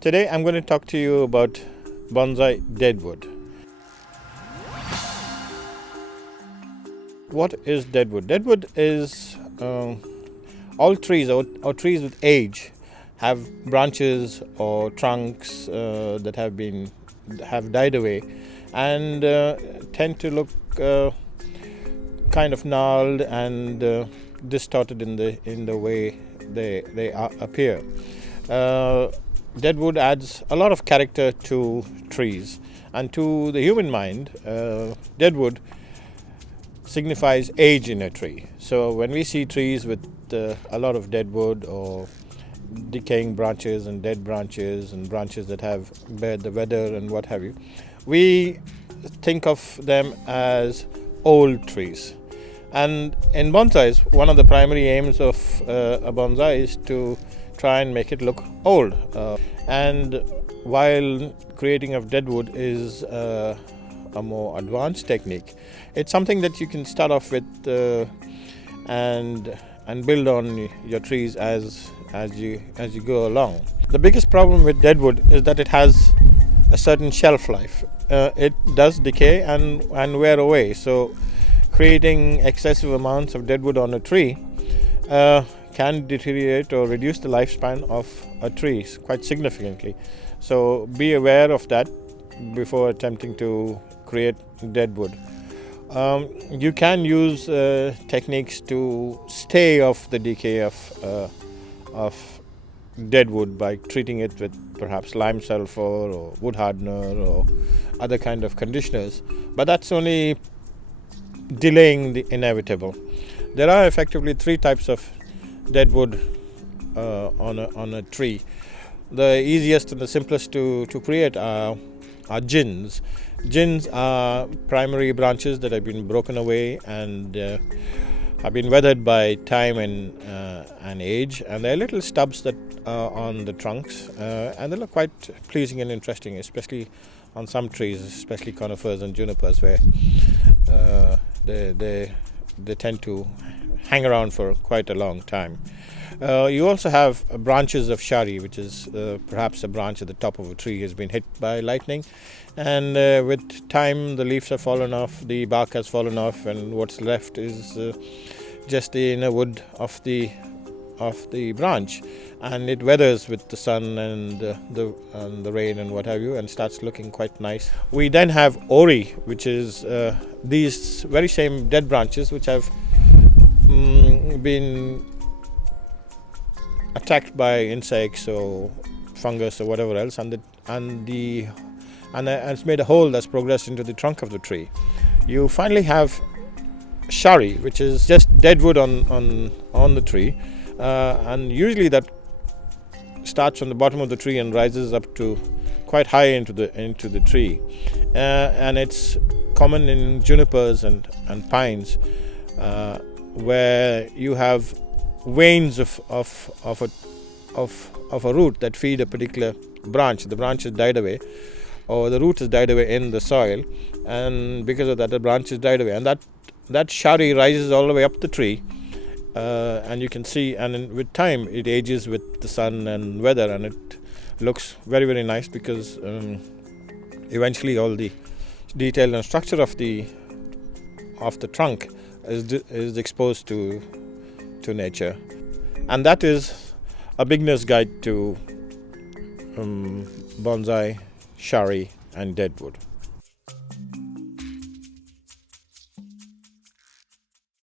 Today I'm going to talk to you about Bonsai Deadwood. What is Deadwood? Deadwood is all trees or trees with age have branches or trunks that have died away and tend to look kind of gnarled and distorted in the way they appear. Deadwood adds a lot of character to trees, and to the human mind, deadwood signifies age in a tree. So when we see trees with a lot of deadwood or decaying branches and dead branches and branches that have bared the weather and what have you, we think of them as old trees. And in bonsais, one of the primary aims of a bonsai is to try and make it look old. And while creating of deadwood is a more advanced technique, it's something that you can start off with and build on your trees as you go along. The biggest problem with deadwood is that it has a certain shelf life. It does decay and wear away. So creating excessive amounts of deadwood on a tree can deteriorate or reduce the lifespan of a tree quite significantly. So be aware of that before attempting to create deadwood. You can use techniques to stay off the decay of deadwood by treating it with perhaps lime sulfur or wood hardener or other kind of conditioners, but that's only delaying the inevitable. There are effectively three types of deadwood on a tree. The easiest and the simplest to create are jins. Jins are primary branches that have been broken away and have been weathered by time and age, and they're little stubs that are on the trunks, and they look quite pleasing and interesting, especially on some trees, especially conifers and junipers, where they tend to hang around for quite a long time. You also have branches of shari, which is perhaps a branch at the top of a tree has been hit by lightning, and with time the leaves have fallen off, the bark has fallen off, and what's left is just the inner wood of the branch, and it weathers with the sun and the rain and what have you, and starts looking quite nice. We then have ori, which is these very same dead branches which have been attacked by insects or fungus or whatever else, and it's made a hole that's progressed into the trunk of the tree. You finally have shari, which is just dead wood on the tree, and usually that starts from the bottom of the tree and rises up to quite high into the tree, and it's common in junipers and pines, where you have veins of a root that feed a particular branch. The branch has died away, or the root has died away in the soil, and because of that the branch has died away, and that shari rises all the way up the tree, and you can see, and with time it ages with the sun and weather, and it looks very, very nice, because eventually all the detail and structure of the trunk is exposed to nature. And that is a beginner's guide to bonsai, shari and deadwood.